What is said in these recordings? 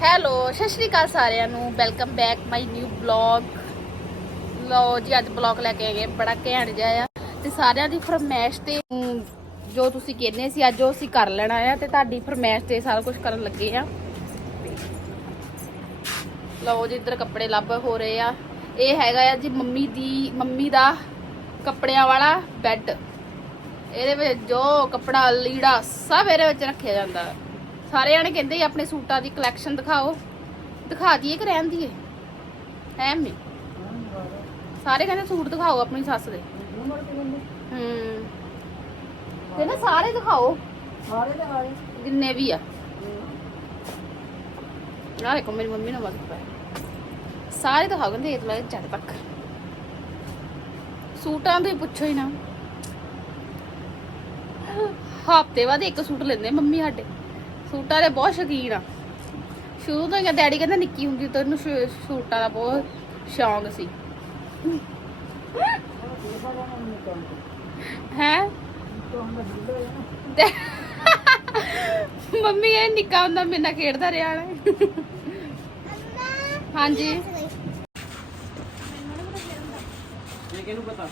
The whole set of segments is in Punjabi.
ਹੈਲੋ, ਸਤਿ ਸ਼੍ਰੀ ਅਕਾਲ ਸਾਰਿਆਂ ਨੂੰ। Welcome back my new blog ਲਓ ਜੀ, ਅੱਜ ਬਲੌਗ ਲੈ ਕੇ ਆਏ ਬੜਾ ਘੈਂਟ ਜਿਹਾ ਆ। ਤੇ ਸਾਰਿਆਂ ਦੀ ਫਰਮਾਇਸ਼ ਤੇ ਜੋ ਤੁਸੀਂ ਕਹਿੰਦੇ ਸੀ, ਅੱਜ ਉਹ ਅਸੀਂ ਕਰ ਲੈਣਾ ਆ, ਤੇ ਤੁਹਾਡੀ ਫਰਮੈਸ਼ ਤੇ ਸਾਰਾ ਕੁਝ ਕਰਨ ਲੱਗੇ ਆ। ਲਓ ਜੀ, ਇੱਧਰ ਕੱਪੜੇ ਲੱਭ ਹੋ ਰਹੇ ਆ। ਇਹ ਹੈਗਾ ਆ ਜੀ, ਮੰਮੀ ਦੀ, ਮੰਮੀ ਦਾ ਕੱਪੜਿਆਂ ਵਾਲਾ ਬੈੱਡ ਇਹਦੇ ਵਿੱਚ ਜੋ ਕੱਪੜਾ ਲੀੜਾ ਸਭ ਇਹਦੇ ਵਿੱਚ ਰੱਖਿਆ ਜਾਂਦਾ। ਸਾਰੇ ਜਾਣੇ ਕਹਿੰਦੇ ਆਪਣੇ ਸੂਟਾਂ ਦੀ ਕਲੈਕਸ਼ਨ ਦਿਖਾਓ। ਦਿਖਾ ਦਈਏ ਕਿ ਰਹਿਣ ਦਈਏ? ਹੈ ਮੈਂ ਸਾਰੇ ਕਹਿੰਦੇ ਸੂਟ ਦਿਖਾਓ ਆਪਣੀ ਸੱਸ ਦੇ। ਹੂੰ। ਤੇ ਨਾ ਸਾਰੇ ਦਿਖਾਓ। ਜਿੰਨੇ ਵੀ ਆ। ਆ ਦੇਖੋ ਮੇਰੀ ਮੰਮੀ ਨੇ ਮਦਦ ਪਾਇਆ ਸਾਰੇ ਦਿਖਾਓ ਕਹਿੰਦੇ ਇਹ ਲੈ ਜੱਟ ਤੱਕ। ਸੂਟਾਂ ਦੇ ਪੁੱਛੋ ਹੀ ਨਾ। ਹਫ਼ਤੇ ਬਾਅਦ ਇੱਕ ਸੂਟ ਲੈਂਦੇ ਮੰਮੀ ਸਾਡੇ। ਸੂਟਾਂ ਦੇ ਬਹੁਤ ਸ਼ੌਕੀਨ ਆ। ਸ਼ੁਰੂ ਤੋਂ ਹੀ ਡੈਡੀ ਕਹਿੰਦਾ ਨਿੱਕੀ ਹੁੰਦੀ ਤੋਂ ਇਹਨੂੰ ਸ਼ੂ- ਸੂਟਾਂ ਦਾ ਬਹੁਤ ਸ਼ੌਂਕ ਸੀ। ਹੈ? ਮੰਮੀ ਇਹ ਨਿੱਕਾ ਹੁੰਦਾ ਮੇਰੇ ਨਾਲ ਖੇਡਦਾ ਰਿਹਾ ਨਾ। ਹਾਂਜੀ। ਇਹ ਕਿਹਨੂੰ ਪਤਾ?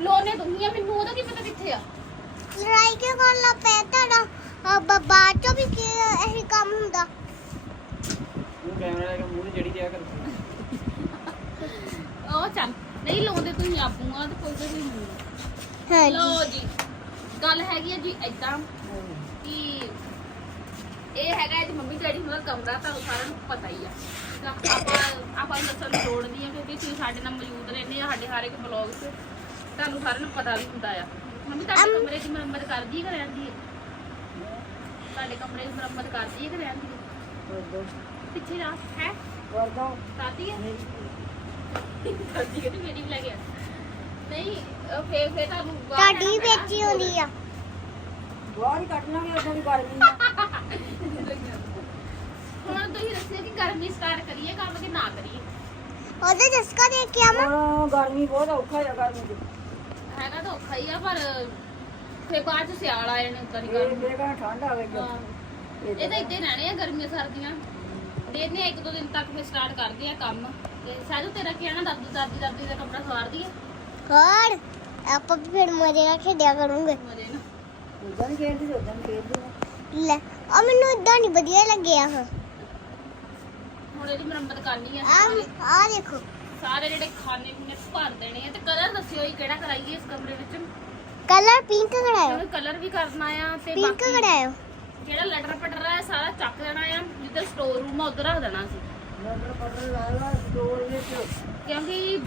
ਲੋਨੇ ਦੁਨੀਆ ਮੈਨੂੰ ਉਹਦਾ ਕੀ ਪਤਾ ਕਿੱਥੇ ਆ? ਲੜਾਈ ਕਿਉਂ ਕਰਨ ਲੱਗ ਪਿਆ ਤੁਹਾਡਾ? ਅਹ ਬ- ਬਾਅਦ ਚੋਂ ਵੀ ਕੀ ਇਹੀ ਕੰਮ ਹੁੰਦਾ। ਉਹ ਕੈਮਰਾ ਲੈ ਕੇ ਮੂੰਹ ਤੇ ਜੜੀ ਦਿਆ ਕਰ। ਉਹ ਚੱਲ ਨਹੀਂ ਲਾਉਂਦੇ ਤੁਸੀਂ ਆਪੂ ਆ ਤੇ ਕੋਈ ਤਾਂ ਨਹੀਂ ਹਾਂ ਲੋ ਜੀ ਗੱਲ ਹੈਗੀ ਹੈ ਜੀ ਏਦਾਂ ਕਿ ਇਹ ਹੈਗਾ ਜੀ ਮੰਮੀ ਡੈਡੀ ਦਾ ਕਮਰਾ ਤੁਹਾਨੂੰ ਸਾਰਿਆਂ ਨੂੰ ਪਤਾ ਹੀ ਆ। ਠੀਕ ਆ? ਆਪਾਂ ਆਪਾਂ ਨੂੰ ਦੱਸਣ ਦੀ ਲੋੜ ਨਹੀਂ ਹੈ ਕਿਉਂਕਿ ਤੁਸੀਂ ਸਾਡੇ ਨਾਲ ਮੌਜੂਦ ਰਹਿੰਦੇ ਆ ਸਾਡੇ ਹਰ ਇੱਕ ਬਲੌਗ 'ਚ। ਤੁਹਾਨੂੰ ਸਾਰਿਆਂ ਨੂੰ ਪਤਾ ਵੀ ਹੁੰਦਾ ਆ। ਮੰਮੀ ਤੁਹਾਡੇ ਕਮਰੇ ਦੀ ਮੁਰੰਮਤ ਕਰਦੀ ਹੈ ਕਿ ਰਹਿੰਦੀ ਹੈ ਤੁਹਾਡੇ ਕਮਰੇ ਦੀ ਮੁਰੰਮਤ ਕਰਦੀ ਹੈ ਕਿ ਰਹਿੰਦੀ ਹੈ ਪਿੱਛੇ ਨਾ ਹੈ? ਕਰਦੀ। ਹੈ? ਕਰਦੀ ਹੈ। ਤੇ ਮੇਰੀ ਵੀ ਲੱਗ ਗਿਆ ਨਹੀਂ ਉਹ ਫੇਰ ਫੇਰ ਤੁਹਾਨੂੰ ਬਾਹਰ ਤੁਹਾਡੀ ਵੀ ਜਾਣਾ ਬੇਟੀ ਹੁੰਦੀ ਆ। ਹੁਣ ਤੁਸੀਂ ਦੱਸਿਓ ਕਿ ਗਰਮੀ ਸਟਾਰਟ ਕਰੀਏ ਕੰਮ ਕਿ ਨਾ ਕਰੀਏ? ਉਹਦੇ ਜਸਕਾ ਦੇ ਕੇ ਆਵਾਂ। ਗਰਮੀ ਬਹੁਤ ਔਖਾ ਹੈ ਗਰਮੀ ਚ। ਹੈਗਾ ਤਾਂ ਔਖਾ ਹੀ ਆ ਪਰ ਫੇਰ ਬਾਅਦ ਚ ਸਿਆਲ ਆ ਜਾਣੇ ਉਤਾਂ ਦੀ ਇਹ ਗਰਮੀ ਘਰ ਠੰਡ ਆ ਗਈ। ਹਾਂ। ਇਹ ਤਾਂ ਇੱਦਾਂ ਹੀ ਰਹਿਣੇ ਆ ਗਰਮੀਆਂ ਸਰਦੀਆਂ। ਦੇਖਦੇ ਆ ਇੱਕ ਦੋ ਦਿਨ ਤੱਕ ਫੇਰ ਸਟਾਰਟ ਕਰਦੇ ਆ ਕੰਮ। ਤੇ ਸਾਜੂ ਤੇਰਾ ਕੀ ਆਣਾ? ਦਾਦੂ ਦਾਦੀ ਦਾਦੀ ਦਾ ਕਮਰਾ ਸਵਾਰ ਦਈਏ। ਹੋਰ? ਆਪਾਂ ਵੀ ਫਿਰ ਮਜ਼ੇ ਨਾਲ ਖੇਡਿਆ ਕਰੂੰਗੇ। ਮਜੇ ਨਾਲ। ਉਦਾਂ ਨਹੀਂ ਖੇਡਦੀ ਤੇ ਉਦਾਂ ਨਹੀਂ ਖੇਡਦੀ। ਲੈ ਆ ਮੈਨੂੰ ਇਦਾਂ ਨਹੀਂ ਵਧੀਆ ਲੱਗਿਆ ਹਾਂ ਹੁਣ ਇਹਦੀ ਮੁਰੰਮਤ ਕਰਨੀ ਆ। ਆ ਆ ਦੇਖੋ। ਸਾਰੇ ਜਿਹੜੇ ਖਾਣੇ ਪੀਣੇ ਭਰ ਦੇਣੇ ਆ। ਤੇ ਕਲਰ ਦੱਸਿਓ ਜੀ ਕਿਹੜਾ ਕਰਾਈਏ ਇਸ ਕਮਰੇ ਵਿੱਚ। ਕਲਰ ਪਿੰਕ ਕਰਾਇਓ ਕਿਉਂਕਿ ਕਲਰ ਵੀ ਕਰਨਾ ਆ ਤੇ ਪਿੰਕ ਬਾਕੀ ਕਰਾਇਓ ਜਿਹੜਾ ਲੈਟਰ ਪਟਰ ਹੈ ਸਾਰਾ ਚੱਕ ਦੇਣਾ ਆ ਜਿੱਧਰ ਸਟੋਰ ਰੂਮ ਆ ਉਧਰ ਰੱਖ ਦੇਣਾ ਸੀ। ਨੰਬਰ ਪਟਰ ਲਾਇਆ ਸਟੋਰ ਵਿੱਚ ਕਿਉਂਕਿ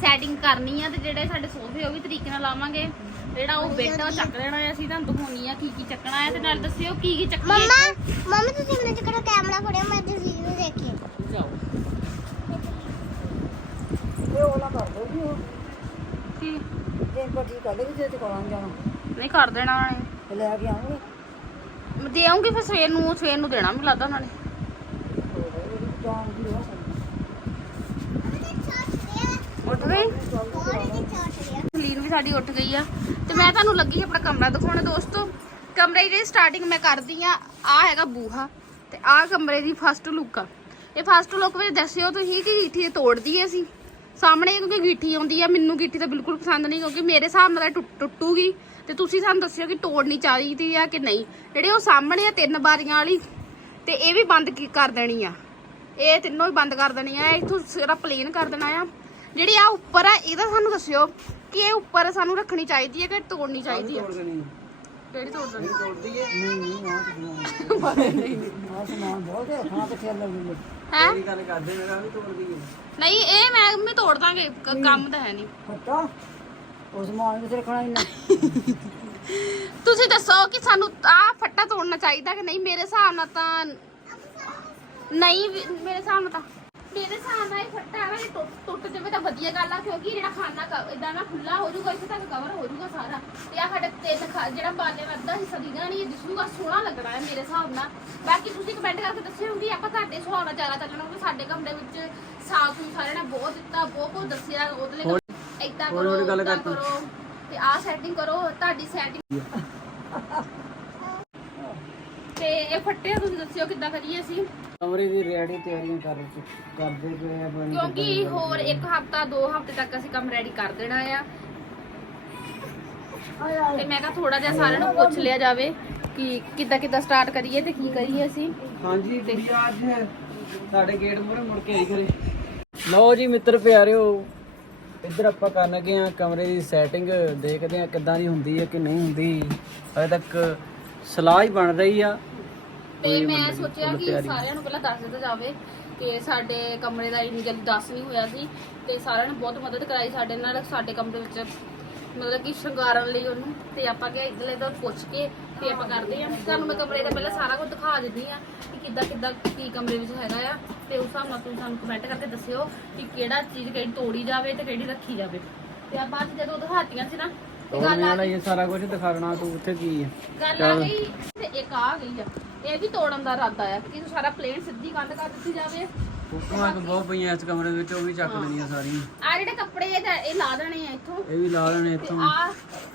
ਸੈਟਿੰਗ ਕਰਨੀ ਆ ਤੇ ਜਿਹੜੇ ਸਾਡੇ ਸੋਫੇ ਉਹ ਵੀ ਤਰੀਕੇ ਨਾਲ ਲਾਵਾਂਗੇ। ਜਿਹੜਾ ਉਹ ਬੈੱਡ ਆ ਚੱਕ ਲੈਣਾ ਆ ਅਸੀਂ ਤੁਹਾਨੂੰ ਦਿਖਾਉਣੀ ਆ ਕੀ ਕੀ ਚੱਕਣਾ ਆ ਤੇ ਨਾਲ ਦੱਸਿਓ ਕੀ ਕੀ ਚੱਕੀਏ। ਮੰਮਾ ਮੰਮਾ ਤੁਸੀਂ ਮੇਰੇ ਕੋਲ ਕੈਮਰਾ ਫੜਿਓ ਮੈਂ ਤੁਸੀਂ ਵੀ ਦੇਖੀ। ਜਾਓ। ਇਹ ਉਹ ਨਾ ਕਰ ਦੋ ਜੀ ਉਹ ਕੀ ਜੇ ਪੱਟੀ ਕਰ ਲਈ ਤੇ ਕੋਲਾਂ ਜਾਣਾ। ਨਹੀਂ ਕਰ ਦੇਣਾ ਉਹਨਾਂ ਨੇ ਤੇ ਲੈ ਕੇ ਆਉਂਗੇ ਮੈਂ ਦੇ ਆਉਂਗੀ ਫਿਰ ਸਵੇਰ ਨੂੰ ਸਵੇਰ ਨੂੰ ਦੇਣਾ ਮੈਨੂੰ ਲੱਗਦਾ ਉਹਨਾਂ ਨੇ ਜਾਣ ਦੀ ਹੋ ਸਕਦੀ ਉੱਠ ਗਈ? ਲੀਨ ਵੀ ਸਾਡੀ ਉੱਠ ਗਈ ਆ। ਤੇ ਮੈਂ ਤੁਹਾਨੂੰ ਲੱਗੀ ਆਪਣਾ ਕਮਰਾ ਦਿਖਾਉਣ ਦੋਸਤੋ। ਕਮਰੇ ਦੀ ਸਟਾਰਟਿੰਗ ਮੈਂ ਕਰਦੀ ਆ ਆ ਹੈਗਾ ਬੂਹਾ। ਤੇ ਆ ਕਮਰੇ ਦੀ ਫਸਟ ਲੁੱਕ ਆ। ਇਹ ਫਸਟ ਲੁੱਕ ਵਿੱਚ ਦੱਸਿਓ ਤੁਸੀਂ ਕਿ ਗੀਠੀ ਤੋੜਦੀ ਅਸੀਂ? ਸਾਹਮਣੇ ਕਿਉਂਕਿ ਗੀਠੀ ਆਉਂਦੀ ਆ, ਮੈਨੂੰ ਗੀਠੀ ਤਾਂ ਬਿਲਕੁਲ ਪਸੰਦ ਨਹੀਂ ਕਿਉਂਕਿ ਮੇਰੇ ਹਿਸਾਬ ਨਾਲ ਟੁੱਟ- ਟੁੱਟੂਗੀ। ਤੇ ਤੁਸੀਂ ਸਾਨੂੰ ਦੱਸਿਓ ਕਿ ਤੋੜਨੀ ਚਾਹੀਦੀ ਆ ਕਿ ਨਹੀਂ। ਜਿਹੜੇ ਉਹ ਸਾਹਮਣੇ ਆ, ਤਿੰਨ ਬਾਰੀਆਂ ਵਾਲੀ, ਤੇ ਇਹ ਵੀ ਬੰਦ ਕੀ- ਕਰ ਦੇਣੀ ਆ? ਇਹ ਤਿੰਨੋਂ ਹੀ ਬੰਦ ਕਰ ਦੇਣੀ ਆ ਇੱਥੋਂ ਸਿਰਾ ਪਲੇਨ ਕਰ ਦੇਣਾ ਆ। ਜਿਹੜੀ ਆ ਉੱਪਰ ਆ, ਇਹਦਾ ਸਾਨੂੰ ਦੱਸਿਓ ਕਿ ਇਹ ਉੱਪਰ ਸਾਨੂੰ ਰੱਖਣੀ ਚਾਹੀਦੀ ਹੈ ਕਿ ਤੋੜਨੀ ਚਾਹੀਦੀ ਹੈ ਤੋੜ ਦੇਣੀ ਕਿਹੜੀ ਤੋੜ ਦੇਣੀ ਤੋੜਦੀ ਹੈ ਨਹੀਂ ਨਹੀਂ। ਆ ਆ ਸਮਾਨ ਬਹੁਤ ਹੈ ਖਾਂ ਤੇ ਖੇਲ ਲੈਂਦੇ ਹੈ? ਇਹ ਗੱਲ ਕਰਦੇ ਮੇਰਾ ਵੀ ਤੋੜਦੀ ਹੈ ਨਹੀਂ ਇਹ ਮੈਂ ਮੈਂ ਤੋੜ ਦਾਂਗੇ ਕ- ਕੰਮ ਤਾਂ ਹੈ ਨਹੀਂ। ਫੱਟਾ ਉਸ ਸਮਾਨ ਵਿੱਚ ਰੱਖਣਾ ਇੰਨਾ ਤੁਸੀਂ ਦੱਸੋ ਕਿ ਸਾਨੂੰ ਆ ਫੱਟਾ ਤੋੜਨਾ ਚਾਹੀਦਾ ਕਿ ਨਹੀਂ? ਮੇਰੇ ਹਿਸਾਬ ਨਾਲ ਤਾਂ ਨਹੀਂ ਵੀ- ਮੇਰੇ ਹਿਸਾਬ ਨਾਲ ਤਾਂ ਮੇਰੇ ਹਿਸਾਬ ਨਾਲ ਇਹ ਫੱਟਾ ਨਾ ਇਹ ਟੁੱਟ ਟੁੱਟ ਜਾਵੇ ਤਾਂ ਵਧੀਆ ਗੱਲ ਆ ਕਿਉਂਕਿ ਜਿਹੜਾ ਖਾਨਾ ਇਦਾਂ ਨਾ ਖੁੱਲਾ ਹੋ ਜਾਊਗਾ ਇੱਥੇ ਤੱਕ ਕਵਰ ਹੋ ਜਾਊਗਾ ਸਾਰਾ। ਤੇ ਆ ਸਾਡੇ ਤਿੰਨ ਖਾ- ਜਿਹੜਾ ਬਾਲੇ ਦਾ ਅੱਧਾ ਹਿੱਸਾ ਦੀਗਾ ਨਹੀਂ ਦਿਸੂਗਾ ਸੋਹਣਾ ਲੱਗਣਾ ਹੈ ਮੇਰੇ ਹਿਸਾਬ ਨਾਲ। ਬਾਕੀ ਤੁਸੀਂ ਕਮੈਂਟ ਕਰਕੇ ਦੱਸਿਓ ਵੀ ਆਪਾਂ ਤੁਹਾਡੇ ਹਿਸਾਬ ਨਾਲ ਜ਼ਿਆਦਾ ਚੱਲਣਾ ਕਿਉਂਕਿ ਸਾਡੇ ਕਮਰੇ ਵਿੱਚ ਸਾਫ਼ ਨੂੰ ਸਾਰਿਆਂ ਨੇ ਬਹੁਤ ਦਿੱਤਾ ਬਹੁਤ ਕੁਝ ਦੱਸਿਆ ਉਹਦੇ ਲਈ ਹੌਲੀ ਕਰੋ ਗੱਲ ਏਦਾਂ ਕਰ ਤੂੰ। ਕਰੋ ਤੇ ਆਹ ਸੈਟਿੰਗ ਕਰੋ ਤੁਹਾਡੀ ਸੈਟਿੰਗ ਤੇ ਇਹ ਫੱਟੇ ਆ, ਤੁਸੀਂ ਦੱਸਿਓ ਕਿੱਦਾਂ ਕਰੀਏ ਅਸੀਂ? ਕਮਰੇ ਦੀ ਰੈਡੀ ਤਿਆਰੀਆਂ ਕਰ ਕਰਦੇ ਪਏ ਆ ਬਣੀ ਕਿਉਂਕਿ ਹੋਰ ਇੱਕ ਹਫਤਾ ਦੋ ਹਫ਼ਤੇ ਤੱਕ ਅਸੀਂ ਕੰਮ ਰੈਡੀ ਕਰ ਦੇਣਾ ਆ। ਤੇ ਮੈਂ ਕਿਹਾ ਥੋੜਾ ਜਿਹਾ ਸਾਰਿਆਂ ਨੂੰ ਪੁੱਛ ਲਿਆ ਜਾਵੇ ਕਿ ਕਿੱਦਾਂ ਕਿੱਦਾਂ ਸਟਾਰਟ ਕਰੀਏ ਤੇ ਕੀ ਕਰੀਏ ਅਸੀਂ। ਹਾਂਜੀ ਤੇ ਅੱਜ। ਸਾਡੇ ਗੇਟ ਮੂਹਰੇ ਮੁੜ ਕੇ ਆਈ ਕਰੇ ਲਓ ਜੀ ਮਿੱਤਰ ਪਿਆਰਿਓ ਇੱਧਰ ਆਪਾਂ ਕਰਨ ਲੱਗੇ ਆ ਕਮਰੇ ਦੀ ਸੈਟਿੰਗ ਦੇਖਦੇ ਆ ਕਿੱਦਾਂ ਦੀ ਹੁੰਦੀ ਹੈ ਕਿ ਨਹੀਂ ਹੁੰਦੀ। ਅਜੇ ਤੱਕ ਸਲਾਹ ਹੀ ਬਣ ਰਹੀ ਆ। ਤੇ ਮੈਂ ਸੋਚਿਆ ਕਿ ਸਾਰਿਆਂ ਨੂੰ ਪਹਿਲਾਂ ਦੱਸ ਦਿੱਤਾ ਜਾਵੇ ਕਿ ਸਾਡੇ ਕਮਰੇ ਦਾ ਇੰਨੀ ਜਲਦੀ ਦੱਸ ਨਹੀਂ ਹੋਇਆ ਸੀ ਤੇ ਸਾਰਿਆਂ ਨੇ ਬਹੁਤ ਮਦਦ ਕਰਾਈ ਸਾਡੇ ਨਾਲ ਸਾਡੇ ਕਮਰੇ ਵਿੱਚ ਮਤਲਬ ਕਿ ਸ਼ਿੰਗਾਰਨ ਲਈ ਉਹਨੂੰ ਤੇ ਆਪਾਂ ਕਿ ਇਧਰ ਇਧਰ ਪੁੱਛ ਕੇ ਤੇ ਆਪਾਂ ਕਰਦੇ ਆ ਤੁਹਾਨੂੰ ਮੈਂ ਕਮਰੇ ਦਾ ਪਹਿਲਾਂ ਸਾਰਾ ਕੁਝ ਦਿਖਾ ਦਿੰਦੀ ਆ ਕਿ ਕਿੱਦਾਂ ਕਿੱਦਾਂ ਕੀ ਕਮਰੇ ਵਿੱਚ ਹੈਗਾ ਆ ਤੇ ਉਸ ਹਿਸਾਬ ਨਾਲ ਤੁਸੀਂ ਸਾਨੂੰ ਕਮੈਂਟ ਕਰਕੇ ਦੱਸਿਓ ਕਿ ਕਿਹੜਾ ਚੀਜ਼ ਕਿਹੜੀ ਤੋੜੀ ਜਾਵੇ ਤੇ ਕਿਹੜੀ ਰੱਖੀ ਜਾਵੇ। ਤੇ ਆਪਾਂ ਅੱਜ ਜਦੋਂ ਦਿਖਾਤੀਆਂ ਸੀ ਨਾ ਤੇ ਗੱਲ ਆ ਵਾਲਾ ਇਹ ਸਾਰਾ ਕੁਝ ਦਿਖਾਣਾ ਤੂੰ ਉੱਥੇ ਕੀ ਹੈ ਗੱਲ ਆ ਗਈ ਤੇ ਇੱਕ ਆ ਗਈ ਆ। ਇਹ ਵੀ ਤੋੜਨ ਦਾ ਇਰਾਦਾ ਆ ਕਿ ਸਾਰਾ ਪਲੇਨ ਸਿੱਧੀ ਕੰਧ ਕਰ ਦਿੱਤੀ ਜਾਵੇ। ਫੁੱਕਾਂ ਤਾਂ ਬਹੁਤ ਪਈਆਂ ਇਸ ਕਮਰੇ ਵਿੱਚ ਉਹ ਵੀ ਚੱਕ ਲੈਣੀਆਂ ਸਾਰੀਆਂ। ਆ ਜਿਹੜੇ ਕੱਪੜੇ ਇਹ ਤਾਂ- ਇਹ ਲਾ ਦੇਣੇ ਆ ਇੱਥੋਂ। ਇਹ ਵੀ ਲਾ ਲੈਣੇ ਤੇ ਇੱਥੋਂ ਆ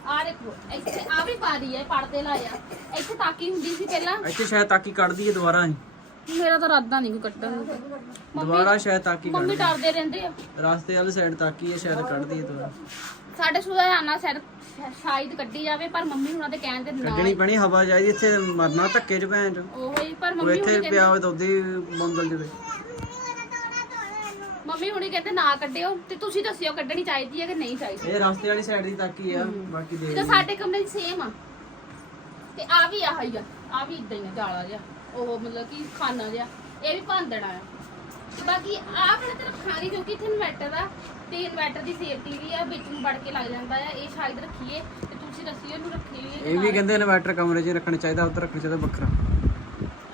ਆ ਦੇਖੋ ਇੱਥੇ ਆ ਵੀ ਪਾ ਦੀ ਆ ਇਹ ਪਰਦੇ ਲਾਇਆ ਇੱਥੇ ਤਾਕੀ ਹੁੰਦੀ ਸੀ ਪਹਿਲਾਂ। ਇੱਥੇ ਸ਼ਾਇਦ ਤਾਕੀ ਕੱਢਦੀ ਹੈ ਦੁਬਾਰਾ ਹੀ ਮੇਰਾ ਤਾਂ ਇਰਾਦਾ ਨਹੀਂ ਕੋਈ ਕੱਟਣ ਨੂੰ। ਦੁਬਾਰਾ ਸ਼ਾਇਦ ਤਾਕੀ ਮੰਮੀ ਡਰਦੇ ਰਹਿੰਦੇ ਆ। ਰਸਤੇ ਵਾਲੀ ਸਾਈਡ ਤਾਕੀ ਹੈ ਸ਼ਾਇਦ ਕੱਢਦੀ ਹੈ ਦੁਬਾਰਾ। ਸਾਡੇ ਸੁਧਾਰਾਨਾ ਸ਼ਾਇਦ ਸ਼ਾਇਦ ਕੱਢੀ ਜਾਵੇ ਪਰ ਮੰਮੀ ਹੁਣਾਂ ਦੇ ਕਹਿਣ ਤੇ ਨਾ ਕੱਢਣੀ ਪੈਣੀ ਹਵਾ ਚਾਹੀਦੀ ਇੱਥੇ ਮਰਨਾ ਧੱਕੇ ਚ ਭੈਣ ਚ ਉਹੋ ਹੀ ਪਰ ਉਹ ਮੰਮੀ ਇੱਥੇ ਹੁਣੀ ਪਿਆ ਹੋਵੇ ਤਾਂ ਉਹਦੀ ਬੰਦਲ ਜਵੇ ਮੰਮੀ ਹੁਣੀ ਕਹਿੰਦੇ ਨਾ ਕੱਢਿਓ ਤੇ ਤੁਸੀਂ ਦੱਸਿਓ ਕੱਢਣੀ ਚਾਹੀਦੀ ਹੈ ਕਿ ਨਹੀਂ ਚਾਹੀਦੀ। ਇਹ ਰਸਤੇ ਵਾਲੀ ਸਾਈਡ ਦੀ ਤਾਕੀ ਆ ਬਾਕੀ ਦੇਖ ਤਾਂ ਸਾਡੇ ਕਮਰੇ 'ਚ ਸੇਮ ਆ। ਤੇ ਆ ਵੀ ਆਹ ਹੀ ਆ ਆ ਵੀ ਇਦਾਂ ਹੀ ਆ ਜਾਲਾ ਜਿਹਾ। ਉਹ ਮਤਲਬ ਕਿ ਖਾਨਾ ਜਿਹਾ। ਇਹ ਵੀ ਭਾਂਦੜਾ ਆ। ਬਾਕੀ ਆ ਕਿਹੜਾ ਤੇ ਰੱਖਾਂਗੇ ਕਿਉਂਕਿ ਇੱਥੇ ਇਨਵਰਟਰ ਆ ਤੇ ਇਨਵਰਟਰ ਦੀ ਸੇਫਟੀ ਵੀ ਆ ਵਿੱਚ ਨੂੰ ਵੜ ਕੇ ਲੱਗ ਜਾਂਦਾ ਆ ਇਹ ਸ਼ਾਇਦ ਰੱਖੀਏ ਤੇ ਤੁਸੀਂ ਦੱਸਿਓ ਇਹਨੂੰ ਰੱਖੀਏ ਇਹ ਵੀ ਕਹਿੰਦੇ ਇਨਵਰਟਰ ਕਮਰੇ 'ਚ ਰੱਖਣਾ ਚਾਹੀਦਾ ਉੱਧਰ ਰੱਖਣਾ ਚਾਹੀਦਾ ਵੱਖਰਾ।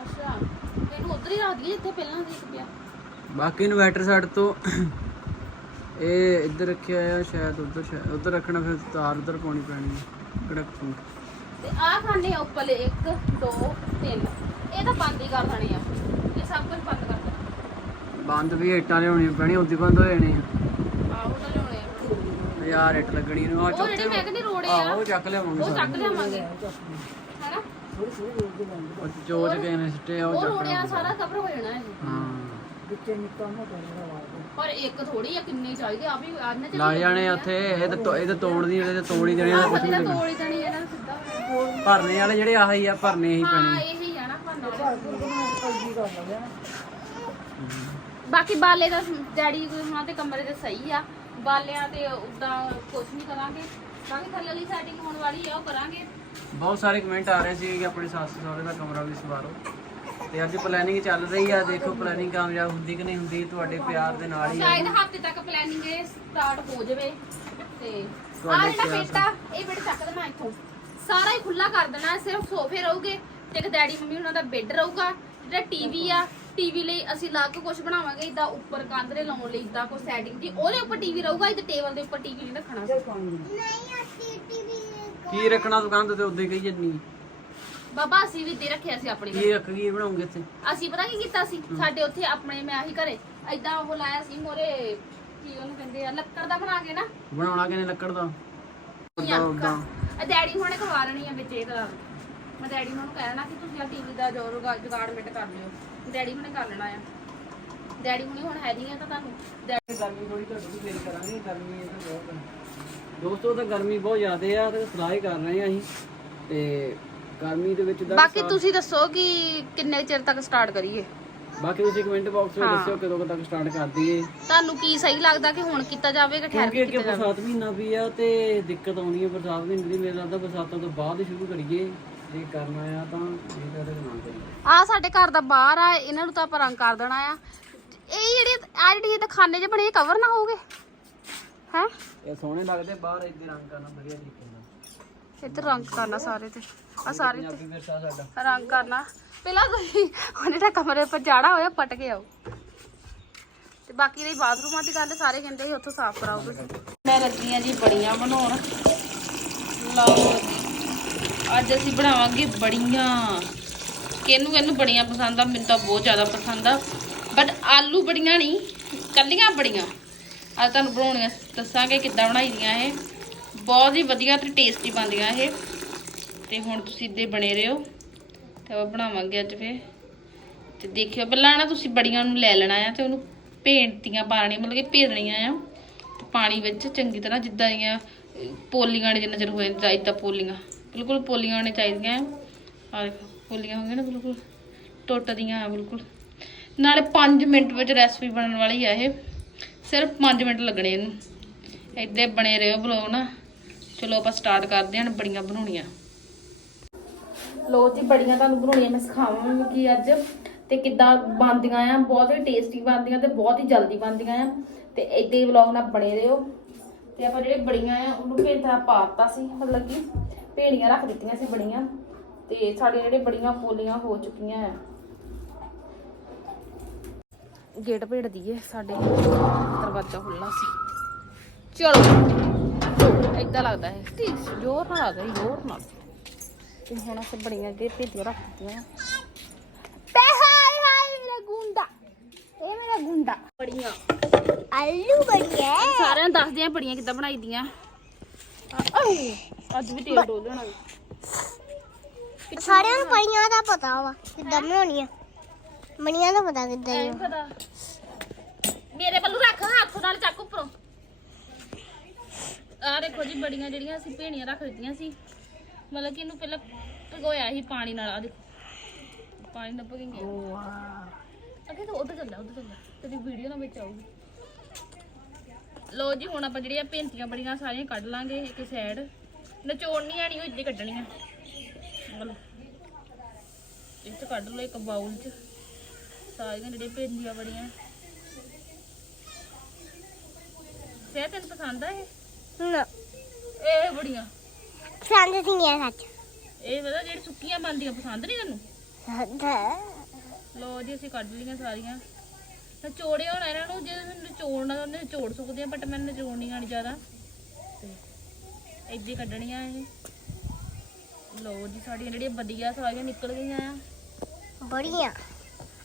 ਅੱਛਾ ਤੇ ਇਹਨੂੰ ਉਧਰ ਹੀ ਰੱਖ ਦਈਏ ਜਿੱਥੇ ਪਹਿਲਾਂ ਸੀ ਪਿਆ। ਬਾਕੀ ਇਨਵਰਟਰ ਸਾਡੇ ਤੋਂ ਇਹ ਇੱਧਰ ਰੱਖਿਆ ਆ ਸ਼ਾਇਦ ਉੱਧਰ ਸ਼ਾਇਦ ਉੱਧਰ ਰੱਖਣਾ ਫਿਰ ਤਾਰ ਉੱਧਰ ਪਾਉਣੀ ਪੈਣੀ ਹੈ ਕੜਕ ਤੋਂ ਤੇ ਆ ਖਾਨੇ ਉੱਪਰ 1 2 3 ਇਹ ਤਾਂ ਬੰਦ ਹੀ ਕਰ ਦੇਣੇ ਆ। ਇਹ ਸਭ ਕੁਝ ਬੰਦ ਬੰਦ ਵੀ ਇੱਟਾਂ ਲਿਆਉਣੀਆਂ ਪੈਣੀਆਂ ਉੱਦੀ ਬੰਦ ਹੋ ਜਾਣੀ ਆ। ਆਹੋ ਤਾਂ ਲਿਆਉਣੇ ਆ। ਯਾਰ ਇੱਟ ਲੱਗਣੀ ਨੂੰ ਆ ਉਹ ਜਿਹੜੇ ਮੈਂ ਕਹਿੰਦੀ ਰੋੜੇ ਆ ਆਹੋ ਚੱਕ ਲਿਆਵਾਂਗੇ ਉਹ ਸਾਰੇ। ਚੱਕ ਲਿਆਵਾਂਗੇ। ਹੈਨਾ? ਉਹ ਚੋਚ ਕੇ ਨੇ ਸਿੱਟੇ ਆ ਉਹ ਉਹ ਚੱਕ ਸਾਰਾ ਕਵਰ ਹੋ ਜਾਣਾ ਹੈ। ਹਾਂ ਜਿਹੜਾ ਪਰ ਇੱਕ ਥੋੜੀ ਆ ਕਿੰਨੇ ਚਾਹੀਦੇ ਆ ਵੀ ਆਨੇ ਚ ਲੱਗ ਜਾਣੇ ਆ ਉੱਥੇ ਇਹ ਤਾਂ ਤੋ- ਇਹ ਤਾਂ ਤੋੜਦੀ ਇਹਦੇ ਤੇ ਤੋੜ ਹੀ ਦੇਣੇ ਆ ਕੁਝ ਜਿਹੜਾ ਨਹੀਂ। ਤੋੜ ਹੀ ਦੇਣੀ ਇਹਨਾਂ ਨੂੰ ਸਿੱਧਾ। ਹੋ। ਭਰਨੇ ਵਾਲੇ ਜਿਹੜੇ ਆਹ ਹੀ ਆ ਭਰਨੇ ਹੀ ਹਾਂ ਪੈਣੇ ਇਹੀ ਆ ਨਾ ਭਾਂਡਾ ਕਲਜੀ ਕਰ ਲਵੇ ਨਾ ਬਾਕੀ ਬਾਲੇ ਦਾ ਡੈਡੀ ਉਹਨਾਂ ਦੇ ਕਮਰੇ ਤੇ ਸਹੀ ਆ। ਬਾਲਿਆਂ ਤੇ ਉਦਾਂ ਕੁਝ ਨਹੀਂ ਕਰਾਂਗੇ। ਬਾਕੀ ਥੱਲੇ ਵਾਲੀ ਸੈਟਿੰਗ ਹੋਣ ਵਾਲੀ ਆ ਉਹ ਕਰਾਂਗੇ। ਬਹੁਤ ਸਾਰੇ ਕਮੈਂਟ ਆ ਰਹੇ ਸੀ ਕਿ ਆਪਣੇ ਸੱਸ ਸਹੁਰੇ ਦਾ ਕਮਰਾ ਵੀ ਸਵਾਰੋ ਤੇ ਅੱਜ ਪਲੈਨਿੰਗ ਚੱਲ ਰਹੀ ਆ ਦੇਖੋ ਪਲੈਨਿੰਗ ਕਾਮਯਾਬ ਹੁੰਦੀ ਕਿ ਨਹੀਂ ਹੁੰਦੀ ਤੁਹਾਡੇ ਪਿਆਰ ਦੇ ਨਾਲ ਹੀ। ਸ਼ਾਇਦ ਹਫ਼ਤੇ ਤੱਕ ਪਲੈਨਿੰਗ ਇਹ ਸਟਾਰਟ ਹੋ ਜਾਵੇ। ਤੇ ਆ ਜਿਹੜਾ ਬੇਟਾ ਇਹ ਬੇਟਾ ਚੱਕ ਦੇਣਾ ਇੱਥੋਂ। ਸਾਰਾ ਹੀ ਖੁੱਲਾ ਕਰ ਦੇਣਾ ਸਿਰਫ ਸੋਫੇ ਰਹੂਗੇ ਤੇ ਇੱਕ ਡੈਡੀ ਮੰਮੀ ਉਹਨਾਂ ਦਾ ਬੈੱਡ ਰਹੂਗਾ ਜਿਹੜਾ ਟੀਵੀ ਆ ਟੀਵੀ ਲਈ ਅਸੀਂ ਅਲੱਗ ਕੁਝ ਬਣਾਵਾਂਗੇ ਇਦਾਂ ਉੱਪਰ ਕੰਧ ਦੇ ਲਾਉਣ ਲਈ ਇਦਾਂ ਕੋਈ ਸੈਟਿੰਗ ਦੀ ਉਹਦੇ ਉੱਪਰ ਟੀਵੀ ਰਹੂਗਾ ਇਹ ਟੇਬਲ ਦੇ ਉੱਪਰ ਟੀਵੀ ਨਹੀਂ ਰੱਖਣਾ ਨਹੀਂ ਅਸੀਂ। ਟੀਵੀ ਕੀ ਰੱਖਣਾ ਦੁਕਾਨ ਤੇ ਉਦੋਂ ਕਹੀ ਜੰਨੀ ਬਾਬਾ ਅਸੀਂ ਵੀ ਦੇ ਰੱਖਿਆ ਸੀ ਆਪਣੀ ਕੀ ਰੱਖ ਕੀ ਬਣਾਉਂਗੇ ਇੱਥੇ? ਅਸੀਂ ਪਤਾ ਕੀ ਕੀਤਾ ਸੀ? ਸਾਡੇ ਉੱਥੇ ਆਪਣੇ ਮੈਂ ਆਹੀ ਘਰੇ ਐਦਾਂ ਉਹ ਲਾਇਆ ਸੀ ਮੋਰੇ ਕੀ ਉਹਨੂੰ ਕਹਿੰਦੇ ਆ ਲੱਕੜ ਦਾ ਬਣਾ ਕੇ ਨਾ। ਬਣਾਉਣਾ ਕਿਨੇ ਲੱਕੜ ਦਾ? ਉਦਾਂ ਉਦਾਂ ਆ ਡੈਡੀ ਹੁਣੇ ਖਵਾ ਲੈਣੀ ਆ ਵਿੱਚ ਇਹ ਕਰਾ ਮੈਂ ਡੈਡੀ ਨੂੰ ਕਹਿਣਾ ਕਿ ਤੁਸੀਂ ਆ ਟੀਵੀ ਦਾ ਜੋ ਰੁਗਾ- ਜੁਗਾੜ ਮਿੰਟ ਕਰ ਲਿਓ। ਡੈਡੀ ਹੁਣੇ ਕਰ ਲੈਣਾ ਆ। ਡੈਡੀ ਹੁਣੇ ਹੁਣ ਹੈ ਨਹੀਂ ਆ ਤਾਂ ਤੁਹਾਨੂੰ। ਡੈਡੀ- ਗਰਮੀ ਥੋੜੀ ਘੱਟ ਵੀ ਫੇਰ ਕਰਾਂਗੇ ਗਰਮੀ ਇਹ ਤਾਂ ਬਹੁਤ ਹੈ ਦੋਸਤੋ ਤਾਂ ਗਰਮੀ ਬਹੁਤ ਜ਼ਿਆਦਾ ਆ ਤੇ ਸਲਾਹ ਹੀ ਕਰ ਰਹੇ ਆ ਅਸੀਂ। ਤੇ ਗਰਮੀ ਦੇ ਵਿੱਚ ਦਾ ਬਾਕੀ ਤੁਸੀਂ ਦੱਸੋ ਕਿ ਕਿੰਨੇ ਚਿਰ ਤੱਕ ਸਟਾਰਟ ਕਰੀਏ? ਬਾਕੀ ਤੁਸੀਂ ਕਮੈਂਟ ਬਾਕਸ ਵਿੱਚ ਦੱਸਿਓ ਕਦੋਂ ਕੁ ਤੱਕ ਸਟਾਰਟ ਕਰ ਦਈਏ। ਤੁਹਾਨੂੰ ਕੀ ਸਹੀ ਲੱਗਦਾ ਕਿ ਹੁਣ ਕੀਤਾ ਜਾਵੇ ਕਿ ਠਹਿਰ ਕਿਉਂਕਿ ਕੇ ਅੱਗੇ ਕੀਤਾ ਜਾਵੇ ਬਰਸਾਤ ਮਹੀਨਾ ਵੀ ਆ ਤੇ ਦਿੱਕਤ ਆਉਣੀ ਹੈ ਬਰਸਾਤ ਮਹੀਨੇ ਦੀ ਮੇਰੇ ਲੱਗਦਾ ਬਰਸਾਤਾਂ ਤੋਂ ਬਾਅਦ ਹੀ ਸ਼ੁਰੂ ਕਰੀਏ। ਜੇ ਕਰਨਾ ਆ ਤਾਂ ਇਹ ਤਾਂ ਨਾ ਕਰੀਏ ਆ ਸਾਡੇ ਘਰ ਦਾ ਬਾਹਰ ਆ ਇਹਨਾਂ ਨੂੰ ਤਾਂ ਆਪਾਂ ਰੰਗ ਕਰ ਦੇਣਾ ਆ। ਇਹ ਜਿਹੜੇ ਆ ਜਿਹੜੀ ਇਹ ਖਾਨੇ 'ਚ ਬਣੇ ਕਵਰ ਨਾ ਹੋਗੇ ਹੈ? ਇਹ ਸੋਹਣੇ ਲੱਗਦੇ ਬਾਹਰ ਇੱਥੇ ਰੰਗ ਕਰਨਾ ਵਧੀਆ ਤਰੀਕੇ ਨਾਲ। ਇੱਧਰ ਰੰਗ ਕਰਨਾ ਸਾਰੇ ਤੇ। ਆ ਸਾਰੇ ਤੇ। ਰੰਗ ਕਰਨਾ। ਪਹਿਲਾਂ ਤੁਸੀਂ ਉਹ ਜਿਹੜਾ ਕਮਰੇ ਪਰ ਜਾੜਾ ਹੋਇਆ ਪਟ ਕੇ ਆਓ। ਤੇ ਬਾਕੀ ਰਹੀ ਬਾਥਰੂਮਾਂ ਦੀ ਗੱਲ ਸਾਰੇ ਕਹਿੰਦੇ ਸੀ ਉੱਥੋਂ ਸਾਫ਼ ਕਰਾਓ ਤੁਸੀਂ। ਮੈਂ ਲੱਗੀ ਆ ਜੀ ਬੜੀਆਂ ਬਣਾਉਣ। ਲਓ। ਜੀ ਅੱਜ ਅਸੀਂ ਬਣਾਵਾਂਗੇ ਬੜੀਆਂ। ਕਿਹਨੂੰ ਕਿਹਨੂੰ ਬੜੀਆਂ ਪਸੰਦ ਆ? ਮੈਨੂੰ ਤਾਂ ਬਹੁਤ ਜ਼ਿਆਦਾ ਪਸੰਦ ਆ। ਬਟ ਆਲੂ ਬੜੀਆਂ ਨਹੀਂ, ਕੱਲੀਆਂ ਬੜੀਆਂ। ਅੱਜ ਤੁਹਾਨੂੰ ਬਣਾਉਣੀਆਂ, ਦੱਸਾਂਗੇ ਕਿੱਦਾਂ ਬਣਾਈਦੀਆਂ ਇਹ। ਬਹੁਤ ਹੀ ਵਧੀਆ ਤੇ ਟੇਸਟੀ ਬਣਦੀਆਂ ਇਹ। ਤੇ ਹੁਣ ਤੁਸੀਂ ਇੱਦੇ ਬਣੇ ਰਹੋ। ਤੇ ਆਪਾਂ ਬਣਾਵਾਂਗੇ ਅੱਜ ਫੇ ਤੇ ਦੇਖਿਓ, ਪਹਿਲਾਂ ਨਾ ਤੁਸੀਂ ਬੜੀਆਂ ਨੂੰ ਲੈ ਲੈਣਾ ਆ ਤੇ ਉਹਨੂੰ ਭੇਂਟੀਆਂ ਪਾਣੀ ਮਤਲਬ ਕਿ ਭੇਜਣੀਆਂ ਆ। ਤੇ ਪਾਣੀ ਵਿੱਚ ਚੰਗੀ ਤਰ੍ਹਾਂ ਜਿੱਦਾਂ ਦੀਆਂ ਪੋਲੀਆਂ ਨੇ, ਜਿੰਨਾ ਚਿਰ ਹੋਏ ਇਦਾਂ ਪੋਲੀਆਂ। ਬਿਲਕੁਲ ਪੋਲੀਆਂ ਹੋਣੇ ਚਾਹੀਦੀਆਂ ਆ ਦੇਖੋ, ਪੋਲੀਆਂ ਹੋ ਗਈਆਂ ਨਾ, ਬਿਲਕੁਲ ਟੁੱਟਦੀਆਂ ਆ ਬਿਲਕੁਲ। ਨਾਲੇ 5 ਮਿੰਟ ਵਿੱਚ ਰੈਸਪੀ ਬਣਨ ਵਾਲੀ ਆ ਇਹ। ਸਿਰਫ 5 ਮਿੰਟ ਲੱਗਣੇ ਇਹਨੂੰ। ਏਦਾਂ ਹੀ ਬਣੇ ਰਹੋ ਬਲੌਗ ਨਾ। ਚਲੋ ਆਪਾਂ ਸਟਾਰਟ ਕਰਦੇ ਹਾਂ ਬੜੀਆਂ ਬਣਾਉਣੀਆਂ। ਲੋ ਜੀ, ਬੜੀਆਂ ਤੁਹਾਨੂੰ ਬਣਾਉਣੀਆਂ ਮੈਂ ਸਿਖਾਵਾਂਗੀ ਕਿ ਅੱਜ ਤੇ ਕਿੱਦਾਂ ਬਣਦੀਆਂ ਆ। ਬਹੁਤ ਹੀ ਟੇਸਟੀ ਬਣਦੀਆਂ ਤੇ ਬਹੁਤ ਹੀ ਜਲਦੀ ਬਣਦੀਆਂ ਆ। ਤੇ ਏਦਾਂ ਹੀ ਵਲੌਗ ਨਾਲ ਬਣੇ ਰਹੋ। ਤੇ ਆਪਾਂ ਜਿਹੜੇ ਬੜੀਆਂ ਆ, ਉਹਨੂੰ ਭੇਜਾ ਪਾਤਾ ਸੀ, ਮਤਲਬ ਕਿ ਭੇੜੀਆਂ ਰੱਖ ਦਿੱਤੀਆਂ ਸੀ ਬੜੀਆਂ ਤੇ ਸਾਡੀਆਂ ਜਿਹੜੇ ਬੜੀਆਂ ਪੋਲੀਆਂ ਹੋ ਚੁੱਕੀਆਂ ਆ। ਗੇਟ ਭੇੜ ਦਈਏ ਸਾਡੇ ਦਰਵਾਜ਼ਾ ਖੁੱਲ੍ਹਾ ਸੀ। ਚਲੋ ਏਦਾਂ ਲੱਗਦਾ ਹੈ। ਠੀਕ ਜ਼ੋਰ ਨਾਲ ਲੱਗਦਾ ਹੈ ਜ਼ੋਰ ਨਾਲ। ਤੇ ਹੁਣ ਅਸੀਂ ਬੜੀਆਂ ਅੱਗੇ ਭੇਜੋ ਰੱਖ ਦਿੱਤੀਆਂ ਪੇ ਹਾਏ ਹਾਏ ਮੇਰਾ ਗੁੰਡਾ। ਇਹ ਮੇਰਾ ਗੁੰਡਾ। ਬੜੀਆਂ। ਆਲੂ ਬੜੀਆ। ਸਾਰਿਆਂ ਨੂੰ ਦੱਸਦੇ ਆ ਬੜੀਆਂ ਕਿੱਦਾਂ ਬਣਾਈ ਦੀਆਂ। ਆਏ, ਅੱਜ ਵੀ ਤੇਲ ਡੋਲ ਲੈਣਾ ਸਾਰਿਆਂ ਨੂੰ ਪੜੀਆਂ ਦਾ ਪਤਾ ਵਾ ਕਿੱਦਾਂ ਬਣਾਉਣੀਆਂ। ਬਣੀਆਂ ਦਾ ਪਤਾ ਕਿੱਦਾਂ ਹੀ ਪਤਾ। ਮੇਰੇ ਵੱਲੋਂ ਰੱਖ ਹੱਥ ਨਾਲ ਚੱਕ ਉੱਪਰੋਂ। ਆ ਦੇਖੋ ਜੀ ਬੜੀਆਂ ਜਿਹੜੀਆਂ ਅਸੀਂ ਭੇਣੀਆਂ ਰੱਖ ਦਿੱਤੀਆਂ ਸੀ। ਮਤਲਬ ਕਿ ਇਹਨੂੰ ਪਹਿਲਾਂ ਭਗੋਇਆ ਸੀ ਪਾਣੀ ਨਾਲ ਆ ਦੇਖੋ। ਪਾਣੀ ਨਾਲ ਭਗੀਆਂ ਅੱਗੇ ਤਾਂ ਉਧਰ ਚੱਲਿਆ ਉਧਰ ਚੱਲਿਆ। ਤੇਰੀ ਵੀਡੀਓ ਨਾ ਵਿੱਚ ਆਊਗੀ। ਲੋ ਜੀ ਹੁਣ ਆਪਾਂ ਜਿਹੜੀਆਂ ਭੇਂਤੀਆਂ ਬੜੀਆਂ ਸਾਰੀਆਂ ਕੱਢ ਲਾਂਗੇ ਇੱਕ ਸਾਈਡ ਨਚੋੜਨੀ ਆਣੀ ਉਹ ਇੱਥੇ ਕੱਢਣੀਆਂ ਮਤਲਬ ਇਹ ਚ ਕੱਢ ਲਓ ਇੱਕ ਬਾਉਲ ਚ। ਸਾਰੀਆਂ ਜਿਹੜੀਆਂ ਭੇਂਦੀਆਂ ਬੜੀਆਂ। ਸੇ ਤੈਨੂੰ ਪਸੰਦ ਆ ਇਹ? ਨਾ। ਇਹ ਬੜੀਆਂ। ਸੰਦ ਨਹੀਂ ਸੱਚ। ਇਹ ਪਤਾ ਜਿਹੜੀ ਸੁੱਕੀਆਂ ਬਣਦੀਆਂ ਪਸੰਦ ਨਹੀਂ ਤੈਨੂੰ? ਲੋ ਜੀ ਅਸੀਂ ਕੱਢ ਲਈਆਂ ਸਾਰੀਆਂ। ਨਚੋੜੇ ਹੋਣਾ ਇਹਨਾਂ ਨੂੰ ਜੇ ਨਚੋੜਨਾ ਤਾਂ ਉਹਨੇ ਨਚੋੜ ਸਕਦੇ ਆ ਬਟ ਮੈਂ ਨਚੋੜਨੀਆਂ ਨਹੀਂ ਜ਼ਿਆਦਾ। ਹੀ ਕੱਢਣੀਆਂ ਇਹ। ਲੋ ਜੀ ਸਾਡੀਆਂ ਜਿਹੜੀਆਂ ਵਧੀਆ ਸਾਰੀਆਂ ਨਿਕਲ ਗਈਆਂ ਆ। ਬੜੀਆਂ।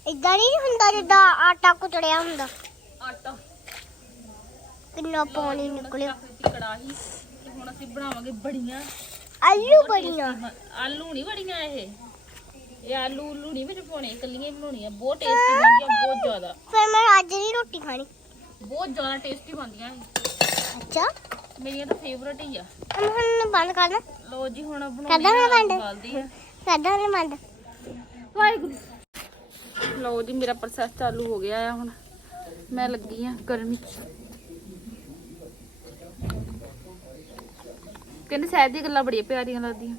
ਇਦਾਂ ਨਹੀਂ ਹੁੰਦਾ ਜਿੱਦਾਂ ਆਟਾ ਕੁਚੜਿਆ ਹੁੰਦਾ। ਆਟਾ। ਕਿੰਨਾ ਪਾਣੀ ਨਿਕਲਿਆ। ਕੜਾਹੀ ਤੇ ਹੁਣ ਅਸੀਂ ਬਣਾਵਾਂਗੇ ਬੜੀਆਂ। ਆਲੂ ਬੜੀਆਂ। ਆਲੂ ਨਹੀਂ ਬੜੀਆਂ ਇਹ। ਇਹ ਆਲੂ ਉਲੂ ਨਹੀਂ ਵਿੱਚ ਪਾਉਣੇ ਇਕੱਲੀਆਂ ਬਣਾਉਣੀਆਂ। ਬਹੁਤ ਟੇਸਟੀ ਬਣਦੀਆਂ ਬਹੁਤ ਜ਼ਿਆਦਾ। ਫਿਰ ਮੈਂ ਅੱਜ ਨਹੀਂ ਰੋਟੀ ਖਾਣੀ। ਬਹੁਤ ਜ਼ਿਆਦਾ ਟੇਸਟੀ ਬਣਦੀਆਂ ਇਹ। ਅੱਛਾ। ਮੇਰੀਆਂ ਤਾਂ ਫੇਵਰਟ ਹੀ ਆ। ਮੈਂ ਹੁਣ ਬੰਦ ਕਰਨਾ ਲੋ। ਜੀ ਹੁਣ ਕਰਦਾ ਮੈਂ ਬੰਦ? ਬਣਾਉਂਦੀ ਆ। ਕਰਦਾ ਨੇ ਬੰਦ? ਵਾਹਿਗੁਰੂ। ਲੋ ਜੀ ਮੇਰਾ ਪ੍ਰੋਸੈਸ ਚਾਲੂ ਹੋ ਗਿਆ ਆ ਹੁਣ। ਮੈਂ ਲੱਗੀ ਆ ਗਰਮੀ ਚ। ਕਹਿੰਦੇ ਸ਼ਾਇਦ ਦੀ ਗੱਲਾਂ ਬੜੀਆਂ ਪਿਆਰੀਆਂ ਲੱਗਦੀਆਂ।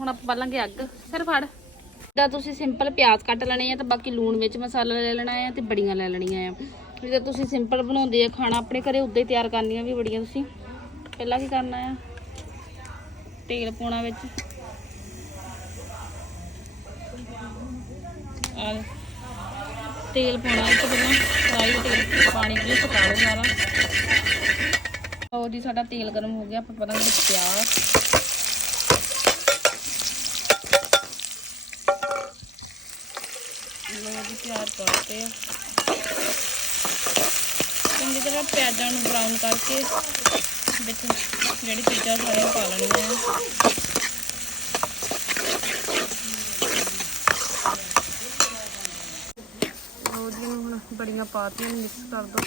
ਹੁਣ ਆਪਾਂ ਪਾਲਾਂਗੇ ਅੱਗ। ਫਿਰ ਫੜ। ਜਿੱਦਾਂ ਤੁਸੀਂ ਸਿੰਪਲ ਪਿਆਜ਼ ਕੱਟ ਲੈਣੇ ਆ ਤੇ ਬਾਕੀ ਲੂਣ ਵਿੱਚ ਮਸਾਲਾ ਲੈ ਲੈਣਾ ਆ ਤੇ ਬੜੀਆਂ ਲੈ ਲੈਣੀਆਂ ਆ। ਜਿੱਦਾਂ ਤੁਸੀਂ ਸਿੰਪਲ ਬਣਾਉਂਦੇ ਆ ਖਾਣਾ, ਆਪਣੇ ਘਰੇ ਉਦਾਂ ਹੀ ਤਿਆਰ ਕਰਨੀਆਂ ਵੀ ਬੜੀਆਂ ਤੁਸੀਂ। ਪਹਿਲਾਂ ਕੀ ਕਰਨਾ ਆ? ਤੇਲ ਪਾਉਣਾ ਵਿੱਚ। ਆ ਤੇਲ ਪਾਉਣਾ ਇਹ ਪਹਿਲਾਂ ਕੜਾਹੀ ਤੇਲ ਪਾਣੀ ਵਿੱਚ ਪਕਾ ਲਓ ਸਾਰਾ। ਲਓ ਜੀ, ਸਾਡਾ ਤੇਲ ਗਰਮ ਹੋ ਗਿਆ, ਆਪਾਂ ਪਤਾ ਵਿੱਚ ਪਿਆਜ਼। ਲਓ ਜੀ, ਪਿਆਜ਼ ਪਾਤੇ ਆ। ਚੰਗੀ ਤਰ੍ਹਾਂ ਪਿਆਜ਼ਾਂ ਨੂੰ ਬਰਾਊਨ ਕਰਕੇ ਵਿੱਚ ਜਿਹੜੀ ਚੀਜ਼ਾਂ ਸਾਰੀਆਂ ਪਾ ਲੈਣੀਆਂ ਆ ਲਓ ਹੁਣ ਬੜੀਆਂ ਪਾਤੀਆਂ ਮਿਕਸ ਕਰ ਦੋ।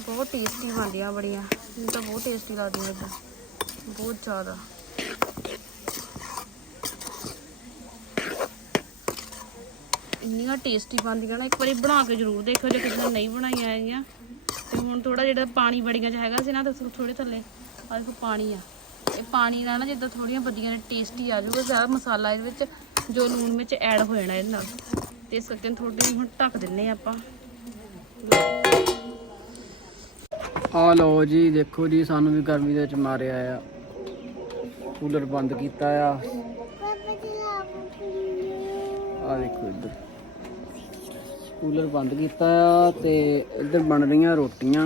ਬਹੁਤ ਟੇਸਟੀ ਬਣਦੀਆਂ ਬੜੀਆਂ। ਮੈਨੂੰ ਤਾਂ ਬਹੁਤ ਟੇਸਟੀ ਲੱਗਦੀਆਂ ਇਦਾਂ ਬਹੁਤ ਜ਼ਿਆਦਾ। ਇੰਨੀਆਂ ਟੇਸਟੀ ਬਣਦੀਆਂ ਨਾ, ਇੱਕ ਵਾਰੀ ਬਣਾ ਕੇ ਜ਼ਰੂਰ ਦੇਖਿਓ ਜੇ ਕਿਸੇ ਨੇ ਨਹੀਂ ਬਣਾਈਆਂ ਹੈਗੀਆਂ। ਤੇ ਹੁਣ ਥੋੜਾ ਜਿਹੜਾ ਪਾਣੀ ਬੜੀਆਂ ਚ ਹੈਗਾ ਸੀ ਨਾ, ਤੇ ਥੋੜੇ ਥੱਲੇ ਆ ਦੇਖੋ ਪਾਣੀ ਆ। ਇਹ ਪਾਣੀ ਨਾਲ ਨਾ ਜਿੱਦਾਂ ਥੋੜੀਆਂ ਵਧੀਆ ਟੇਸਟੀ ਆ ਜਾਊਗਾ, ਸਾਰਾ ਮਸਾਲਾ ਇਹਦੇ ਵਿੱਚ, ਜੋ ਲੂਣ ਵਿੱਚ ਐਡ ਹੋ ਜਾਣਾ ਇਹਦੇ ਨਾਲ। ਤੇ ਇਸ ਕਰਕੇ ਥੋੜੀ ਹੁਣ ਢੱਕ ਦਿੰਨੇ ਆਪਾਂ। ਆ ਲਓ ਜੀ, ਦੇਖੋ ਜੀ, ਸਾਨੂੰ ਵੀ ਗਰਮੀ ਦੇ ਵਿੱਚ ਮਾਰਿਆ ਆ। ਕੂਲਰ ਬੰਦ ਕੀਤਾ ਆ। ਆ ਦੇਖੋ ਇੱਧਰ। ਕੂਲਰ ਬੰਦ ਕੀਤਾ ਆ ਤੇ ਇੱਧਰ ਬਣ ਰਹੀਆਂ ਰੋਟੀਆਂ।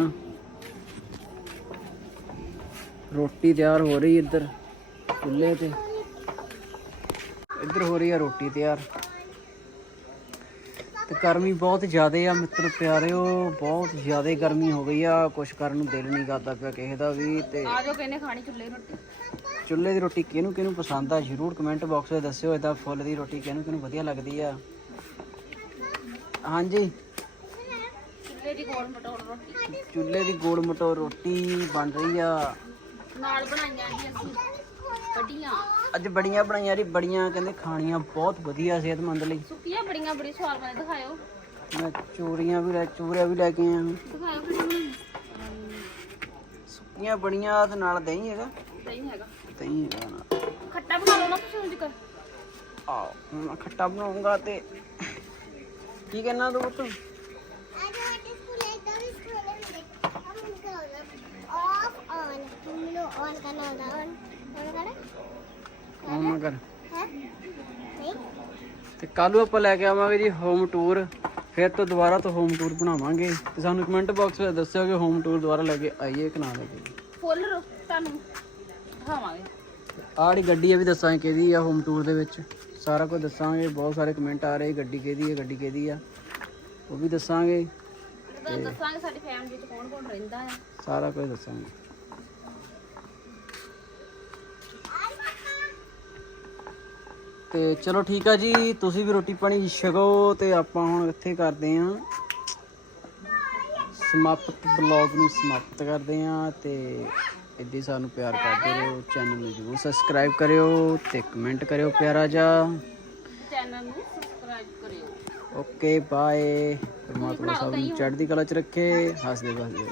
ਰੋਟੀ ਤਿਆਰ ਹੋ ਰਹੀ ਇੱਧਰ ਚੁੱਲ੍ਹੇ ਤੇ। ਇੱਧਰ ਹੋ ਰਹੀ ਆ ਰੋਟੀ ਤਿਆਰ। ਤੇ ਗਰਮੀ ਬਹੁਤ ਜ਼ਿਆਦੇ ਆ ਮਿੱਤਰ ਪਿਆਰਿਓ ਬਹੁਤ ਜ਼ਿਆਦੇ ਗਰਮੀ ਹੋ ਗਈ ਆ। ਕੁਛ ਕਰਨ ਨੂੰ ਦਿਲ ਨਹੀਂ ਕਰਦਾ ਪਿਆ ਕਿਸੇ ਦਾ ਵੀ ਤੇ ਆ ਜਾਓ ਕਹਿੰਦੇ ਖਾਣੀ ਚੁੱਲ੍ਹੇ ਰੋਟੀ? ਚੁੱਲ੍ਹੇ ਦੀ ਰੋਟੀ ਕਿਹਨੂੰ ਕਿਹਨੂੰ ਪਸੰਦ ਆ? ਜਰੂਰ ਕਮੈਂਟ ਬਾਕਸ ਵਿੱਚ ਦੱਸਿਓ ਇਦਾਂ ਫੁੱਲ ਦੀ ਰੋਟੀ ਕਿਹਨੂੰ ਕਿਹਨੂੰ ਵਧੀਆ ਲੱਗਦੀ ਆ। ਹਾਂਜੀ। ਚੁੱਲ੍ਹੇ ਦੀ ਗੋਲ ਮਟੋਲ ਰੋਟੀ। ਚੁੱਲ੍ਹੇ ਦੀ ਗੋਲ ਮਟੋ ਰੋਟੀ ਬਣ ਰਹੀ ਆ। ਨਾਲ ਬਣਾਈਆਂ ਜੀ ਅਸੀਂ ਵੱਡੀਆਂ ਅੱਜ ਬੜੀਆਂ ਬਣਾਈਆਂ ਜੀ ਬੜੀਆਂ ਕਹਿੰਦੇ ਖਾਣੀਆਂ ਬਹੁਤ ਵਧੀਆ ਸਿਹਤਮੰਦ ਲਈ। ਸੁੱਕੀਆਂ ਬੜੀਆਂ ਬੜੀ ਸਵਾਦ ਬਣੇ ਦਿਖਾਇਓ। ਮੈਂ ਚੂਰੀਆਂ ਵੀ ਲੈ ਚੂਰਿਆ ਵੀ ਲੈ ਕੇ ਆਇਆ ਦਿਖਾਇਓ ਸੁੱਕੀਆਂ ਬੜੀਆਂ ਤੇ ਨਾਲ ਦਹੀਂ ਹੈਗਾ। ਸਹੀ ਹੈਗਾ। ਦਹੀਂ ਹੈਗਾ ਨਾਲ। ਖੱਟਾ ਬਣਾ ਲਓ ਨਾ ਤੁਸੀਂ ਉਂਝ ਕਰ ਆਓ ਹੁਣ ਮੈਂ ਖੱਟਾ ਬਣਾਉਂਗਾ ਤੇ ਕੀ ਕਹਿਣਾ ਤੂੰ ਪੁੱਤ? ਹਮ ਕਰ। ਤੇ ਕੱਲ ਨੂੰ ਆਪਾਂ ਲੈ ਕੇ ਆਵਾਂਗੇ ਜੀ ਹੋਮ ਟੂਰ ਫਿਰ ਤੋਂ ਦੁਬਾਰਾ ਤੋਂ ਹੋਮ ਟੂਰ ਬਣਾਵਾਂਗੇ। ਤੇ ਸਾਨੂੰ ਕਮੈਂਟ ਬਾਕਸ ਵਿੱਚ ਦੱਸਿਓ ਕਿ ਹੋਮ ਟੂਰ ਦੁਬਾਰਾ ਲੈ ਕੇ ਆਈਏ ਕਿ ਨਾ ਲੈ ਕੇ ਫੁੱਲ ਤੁਹਾਨੂੰ ਦਿਖਾਵਾਂਗੇ। ਆੜੀ ਗੱਡੀ ਇਹ ਵੀ ਦੱਸਾਂਗੇ ਕਿਹਦੀ ਆ ਹੋਮ ਟੂਰ ਦੇ ਵਿੱਚ। ਸਾਰਾ ਕੁਝ ਦੱਸਾਂਗੇ ਬਹੁਤ ਸਾਰੇ ਕਮੈਂਟ ਆ ਰਹੇ ਗੱਡੀ ਕਿਹਦੀ ਹੈ ਗੱਡੀ ਕਿਹਦੀ ਆ ਉਹ ਵੀ ਦੱਸਾਂਗੇ। ਤੁਹਾਨੂੰ ਦੱਸਾਂਗੇ ਸਾਡੀ ਫੈਮਿਲੀ ਵਿੱਚ ਕੌਣ ਕੌਣ ਰਹਿੰਦਾ ਹੈ। ਸਾਰਾ ਕੁਝ ਦੱਸਾਂਗੇ। ਤੇ ਚਲੋ ਠੀਕ ਆ ਜੀ ਤੁਸੀਂ ਵੀ ਰੋਟੀ ਪਾਣੀ ਛਕੋ ਤੇ ਆਪਾਂ ਹੁਣ ਇੱਥੇ ਕਰਦੇ ਆਂ ਸਮਾਪਤ ਬਲੌਗ ਨੂੰ ਸਮਾਪਤ ਕਰਦੇ ਆਂ ਤੇ ਇੱਦਾਂ ਸਾਨੂੰ ਪਿਆਰ ਕਰਦੇ ਰਹੋ ਚੈਨਲ ਨੂੰ ਜਰੂਰ ਸਬਸਕ੍ਰਾਈਬ ਕਰਿਓ ਤੇ ਕਮੈਂਟ ਕਰਿਓ ਪਿਆਰਾ ਜਿਹਾ। ਚੈਨਲ ਨੂੰ ਸਬਸਕ੍ਰਾਈਬ ਕਰਿਓ। ਓਕੇ ਬਾਏ ਪਰਮਾਤਮਾ ਸਭ ਨੂੰ ਚੜ੍ਹਦੀ ਕਲਾ ਚ ਰੱਖੇ। ਹੱਸਦੇ ਰਹੋ।